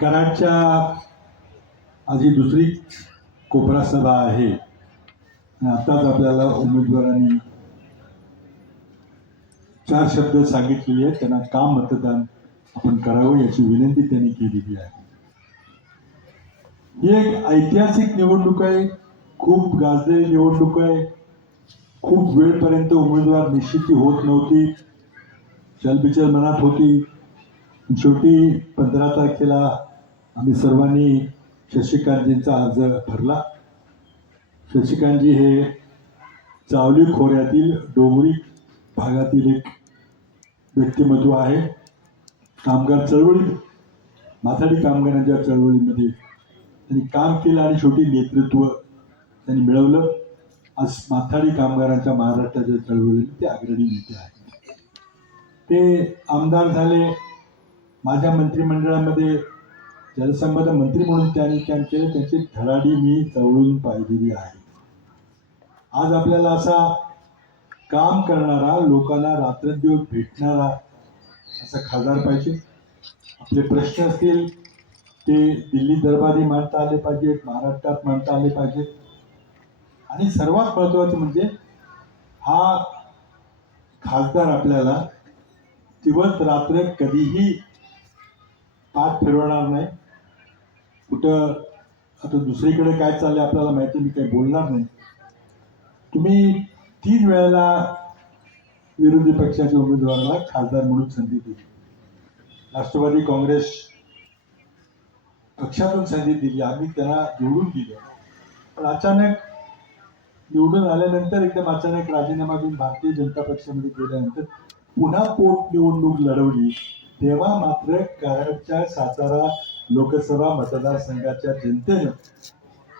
कराडच्या आज ही दुसरी कोपरा सभा आहे. आताच आपल्याला उमेदवारांनी चार शब्द सांगितलेले आहेत. त्यांना का मतदान आपण करावं याची विनंती त्यांनी केलेली आहे. ही एक ऐतिहासिक निवडणूक आहे. खूप गाजलेली निवडणूक आहे. खूप वेळपर्यंत उमेदवार निश्चिती होत नव्हती. चलबिचल मनात होती. शेवटी पंधरा तारखेला आम्ही सर्वांनी शशिकांतजींचा अर्ज भरला. शशिकांतजी हे चावली खोऱ्यातील डोंगरी भागातील एक व्यक्तिमत्व आहे. कामगार चळवळी माथाडी कामगारांच्या चळवळीमध्ये त्यांनी काम केलं आणि शेवटी नेतृत्व त्यांनी मिळवलं. आज माथाडी कामगारांच्या महाराष्ट्राच्या चळवळीत ते अग्रणी नेते आहेत. ते आमदार झाले. माझ्या मंत्रिमंडळामध्ये जलसंपदा मंत्री म्हणून त्यांनी काम केलं त्याची धडाडी मी चवळून पाहिलेली आहे. आज आपल्याला असा काम करणारा लोकांना रात्रंदिवस भेटणारा असा खासदार पाहिजे. आपले प्रश्न असतील ते दिल्ली दरबारी मांडता आले पाहिजेत महाराष्ट्रात मांडता आले पाहिजेत आणि सर्वात महत्वाचं म्हणजे हा खासदार आपल्याला दिवस रात्र कधीही पाठ फिरवणार नाही. कुठं आता दुसरीकडे काय चाललंय आपल्याला माहिती मी काही बोलणार नाही. तुम्ही तीन वेळेला विरोधी पक्षाच्या उमेदवाराला खासदार म्हणून संधी दिली. राष्ट्रवादी काँग्रेस पक्षातून संधी दिली आम्ही त्याला निवडून दिलं. पण अचानक निवडून आल्यानंतर एकदम अचानक राजीनामा देऊन भारतीय जनता पक्षामध्ये गेल्यानंतर पुन्हा पोट निवडणूक लढवली. तेव्हा मात्र कराडच्या सातारा लोकसभा मतदारसंघाच्या जनतेनं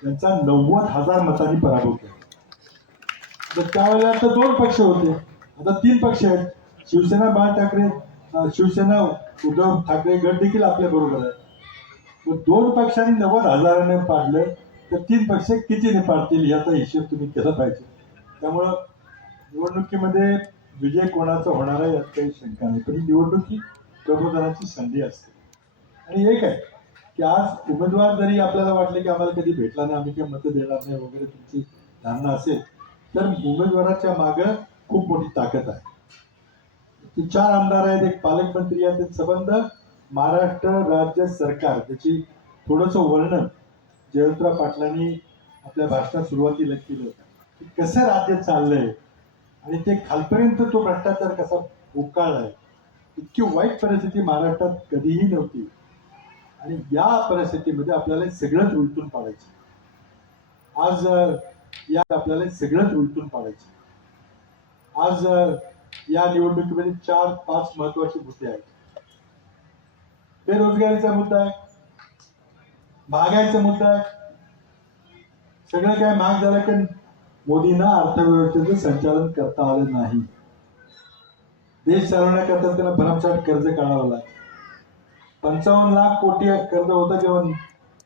त्यांचा नव्वद हजार मतांनी पराभव केला. तर त्यावेळेला आता दोन पक्ष होते. आता तीन पक्ष आहेत. शिवसेना बाळ ठाकरे शिवसेना उद्धव ठाकरे गट देखील आपल्या बरोबर आहे मग दोन पक्षांनी नव्वद हजाराने पाडलं तर तीन पक्ष कितीने पाडतील याचा हिशेब तुम्ही केला पाहिजे. त्यामुळं निवडणुकीमध्ये विजय कोणाचा होणार आहे यात काही शंका नाही. पण ही निवडणूक प्रबोधनाची संधी असते. आणि एक आहे की आज उमेदवार जरी आपल्याला वाटले की आम्हाला कधी भेटला नाही आम्ही काही मतं देणार नाही वगैरे तुमची धारणा असेल तर उमेदवाराच्या मागं खूप मोठी ताकद आहे. ते चार आमदार आहेत एक पालकमंत्री आहेत ते संबंध महाराष्ट्र राज्य सरकार त्याची थोडंसं वर्णन जयंतराव पाटलांनी आपल्या भाषणात सुरुवातीला केलं की कसं राज्य चाललंय आणि ते खालपर्यंत तो भ्रष्टाचार कसा उकाळलाय इतकी वाईट परिस्थिती महाराष्ट्रात कधीही नव्हती. आणि या परिस्थितीमध्ये आपल्याला सगळंच उलटून पाडायचं. आज या आपल्याला सगळंच उलटून पाडायचं. आज या निवडणुकीमध्ये चार पाच महत्त्वाचे मुद्दे आहेत. बेरोजगारीचा मुद्दा आहे महागाईचा मुद्दा आहे. सगळं काय महाग झालं की मोदींना अर्थव्यवस्थेचं संचालन करता आलं नाही. देश चालवण्याकरता त्यांना भरमसाठ कर्ज काढावं लागलं पंचावन्न लाख कोटी कर्ज होतं जेव्हा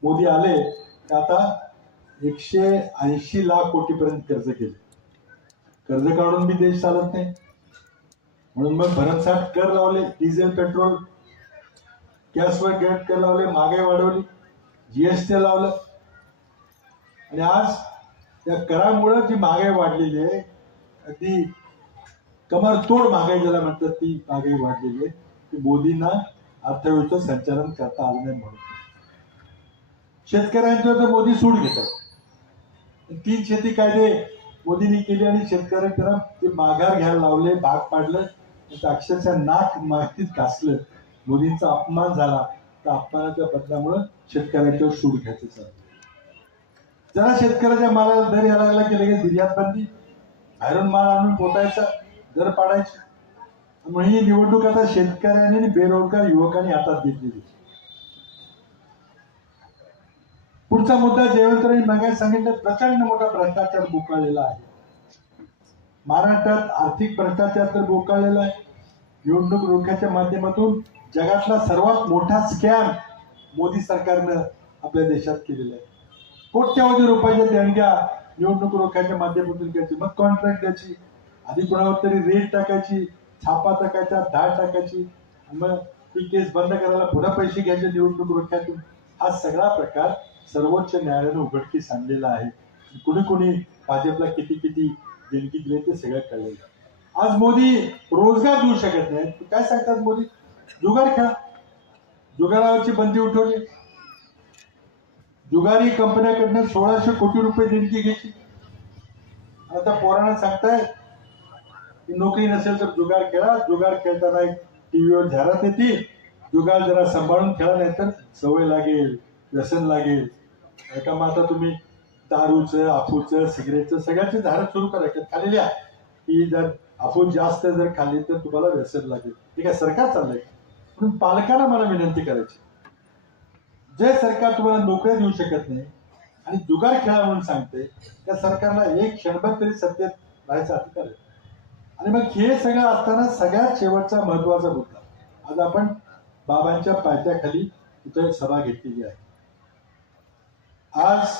मोदी आले आता एकशे ऐंशी लाख कोटीपर्यंत कर्ज केले. कर्ज काढून बी देश चालत नाही. म्हणून मग भरमसाठ कर लावले डिझेल पेट्रोल गॅसवर गॅट कर लावले महागाई वाढवली जीएसटी लावलं. आणि आज त्या करामुळं जी महागाई वाढलेली आहे अगदी कमरतोड महागाई ज्याला म्हणतात ती महागाई वाढलेली आहे. ती मोदींना अर्थव्यवस्था संचालन करता आलं नाही म्हणून. शेतकऱ्यांचं तर मोदी सूड घेतात. तीन शेती कायदे मोदींनी केले आणि शेतकऱ्यांना ते माघार घ्यायला लावले भाग पाडलं. अक्षरशः नाक माहितीत घासलं. मोदींचा अपमान झाला. तर अपमानाच्या बदलामुळं शेतकऱ्यांच्यावर सूड घ्यायचं चाललं जरा शेतकऱ्याच्या मालाला दर यायला लागला की लगेच निर्यात बंदी. बाहेरून माल आणून पोतायचा दर पाडायचा. मग ही निवडणूक आता शेतकऱ्यांनी आणि बेरोजगार युवकांनी हातात घेतलेली पुढचा मुद्दा जयवंतरांनी मागे सांगितलं प्रचंड मोठा भ्रष्टाचार बोकाळलेला आहे. महाराष्ट्रात आर्थिक भ्रष्टाचार तर बोकाळलेला आहे. निवडणूक रोख्याच्या माध्यमातून जगातला सर्वात मोठा स्कॅम मोदी सरकारनं आपल्या देशात केलेला आहे. कोट्यवधी रुपयाच्या देणग्या निवडणूक रोख्याच्या माध्यमातून घ्यायची मग कॉन्ट्रॅक्ट द्यायची. आधी कोणावर तरी रेट टाकायची. छापा टाकायचा धाड टाकायची. मग ती केस बंद करायला पुन्हा पैसे घ्यायचे निवडणूक रोख्यातून. हा सगळा प्रकार सर्वोच्च न्यायालयानं उघडकीस आणलेला आहे. कुणी कुणी भाजपला किती किती देणगी दिली ते सगळं कळलेलं आज मोदी रोजगार देऊ शकत नाही काय सांगतात मोदी? जुगार खेळा. जुगारावरची बंदी उठवली. जुगारी कंपन्याकडनं सोळाशे कोटी रुपये देणगी घ्यायची. आता पोरांना सांगताय नोकरी नसेल तर जुगार खेळा. जुगार खेळताना एक टीव्हीवर जाहिरात येते. जुगार जरा सांभाळून खेळा नाही तर सवय लागेल व्यसन लागेल. एका मग आता तुम्ही दारूचं अफूचं सिगरेटचं सगळ्याची जाहिरात सुरू करायचं खाली लिहा की जर आफू जास्त जर खाल्ली तर तुम्हाला व्यसन लागेल. हे काय सरकार चाललंय? म्हणून पालकांना मला विनंती करायची जे सरकार तुम्हाला नोकऱ्या देऊ शकत नाही आणि जुगार खेळा म्हणून सांगते त्या सरकारला एक क्षणभर तरी सत्तेत राहायचा अधिकार आहे. आणि मग हे सगळं असताना सगळ्यात शेवटचा महत्त्वाचा मुद्दा. आज आपण बाबांच्या पायथ्याखाली इथं सभा घेतलेली आहे. आज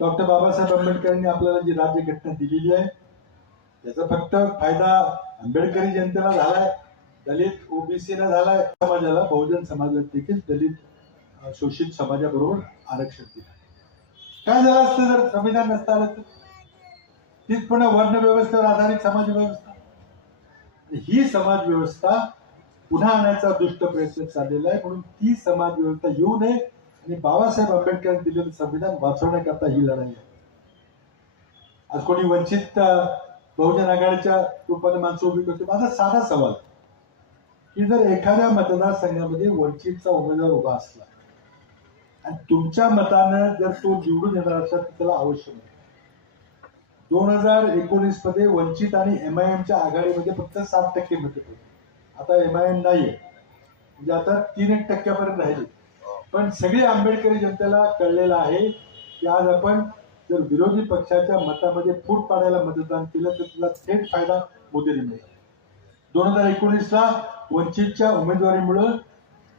डॉक्टर बाबासाहेब आंबेडकरांनी आपल्याला जी राज्यघटना दिलेली आहे त्याचा फक्त फायदा आंबेडकरी जनतेला झालाय दलित ओबीसीला झालाय समाजाला बहुजन समाजात देखील दलित शोषित समाजाबरोबर आरक्षण दिलं काय झालं असतं जर संविधान नसतं आलं तर? तीच पुन्हा वर्ण व्यवस्थेवर आधारित समाज व्यवस्था ही समाज व्यवस्था पुन्हा आणायचा दुष्ट प्रयत्न चाललेला आहे. म्हणून ती समाज व्यवस्था येऊ नये आणि बाबासाहेब आंबेडकरांनी दिलेलं संविधान वाचवण्याकरता ही लढाई आहे. आज कोणी वंचित बहुजन आघाडीच्या रूपाने माणसं उभी करते माझा साधा सवाल की जर एखाद्या मतदारसंघामध्ये वंचितचा उमेदवार उभा असला आणि तुमच्या मतानं जर तो निवडून येणार असेल तर त्याला अवश्य नाही दोन हजार एकोणीसमध्ये वंचित आणि एम आय एमच्या आघाडीमध्ये फक्त सात टक्के मिळत होते. आता एम आय एम नाहीये. म्हणजे आता तीन एक टक्क्यापर्यंत राहिली. पण सगळी आंबेडकरी जनतेला कळलेलं आहे की आज आपण जर विरोधी पक्षाच्या मतामध्ये फूट पाडायला मतदान केलं तर तुला थेट फायदा मोदींनी मिळेल. दोन हजार एकोणीसला वंचितच्या उमेदवारीमुळं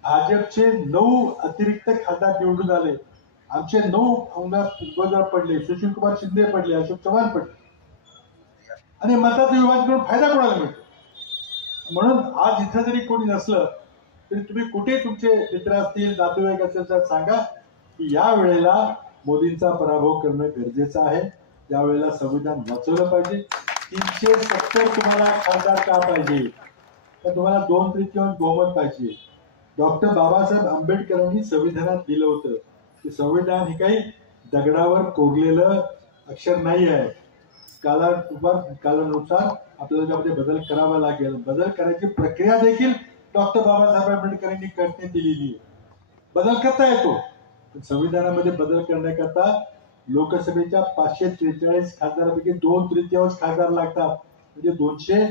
भाजपचे नऊ अतिरिक्त खासदार निवडून आले. आमचे नऊ आमदार उमेदवार पडले सुशील कुमार शिंदे पडले अशोक चव्हाण पडले. आणि मताचा विभाग करून फायदा कोणाला मिळतो म्हणून आज इथं जरी कोणी नसलं तरी तुम्ही कुठे तुमचे मित्र असतील नातेवाईक असेल तर सांगा की या वेळेला मोदींचा पराभव करणं गरजेचं आहे. या वेळेला संविधान वाचवलं पाहिजे. तीनशे सत्तर तुम्हाला खासदार का पाहिजे? तर तुम्हाला दोन तृतीयांश बहुमत पाहिजे. डॉक्टर बाबासाहेब आंबेडकरांनी संविधानात दिलं होतं. की संविधान हे काही दगडावर कोरलेलं अक्षर नाही आहे. कालानुसार कालानुसार आपल्याला त्यामध्ये बदल करावा लागेल. बदल करायची प्रक्रिया देखील डॉक्टर बाबासाहेब आंबेडकरांनी करण्यात दिलेली आहे. बदल करता येतो. संविधानामध्ये बदल करण्याकरता लोकसभेच्या पाचशे त्रेचाळीस खासदारापैकी दोन तृतीयांश खासदार लागतात. म्हणजे दोनशे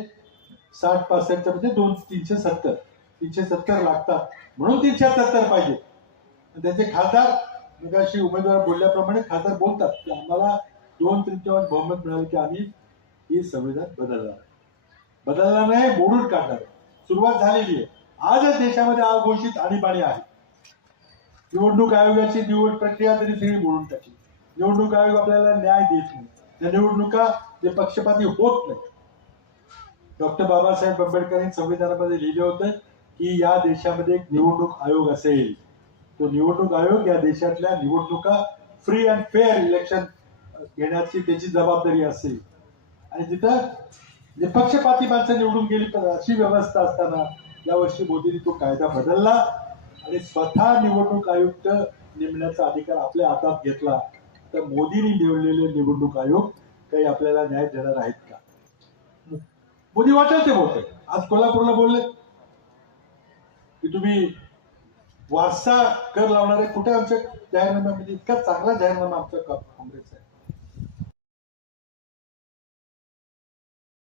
साठ पासष्टच्या म्हणजे दोन तीनशे सत्तर. तीनशे सत्तर लागतात. म्हणून तीनशे सत्तर पाहिजे. त्याचे खासदार मगाशी उमेदवार बोलल्याप्रमाणे खासदार बोलतात की आम्हाला दोन तृतीयांश बहुमत मिळाले की आम्ही ही संविधान बदलणार बदलणार नाही मोडून काढणार सुरुवात झालेली आहे. आजच देशामध्ये अघोषित आणीबाणी आहे. निवडणूक आयोगाची निवड प्रक्रिया तरी सगळी मोडून टाकली. निवडणूक आयोग आपल्याला न्याय देत नाही. त्या निवडणुका जे पक्षपाती होत नाही. डॉक्टर बाबासाहेब आंबेडकरांनी संविधानामध्ये लिहिले होतं की या देशामध्ये एक निवडणूक आयोग असेल. तो निवडणूक आयोग या देशातल्या निवडणुका फ्री अँड फेअर इलेक्शन घेण्याची त्याची जबाबदारी असेल. आणि तिथं जे पक्षपाती माणसं निवडून गेली तर अशी व्यवस्था असताना यावर्षी मोदींनी तो कायदा बदलला आणि स्वतः निवडणूक आयुक्त नेमण्याचा अधिकार आपल्या हातात घेतला. तर मोदींनी निवडलेले निवडणूक आयोग काही आपल्याला न्याय देणार आहेत का? मोदी वाटेल ते बोलते आज कोल्हापूरला बोलले की तुम्ही वारसा कर लावणारे कुठे आमच्या जाहीरनाम्यामध्ये म्हणजे इतका चांगला जाहीरनामा आमचा काँग्रेस आहे.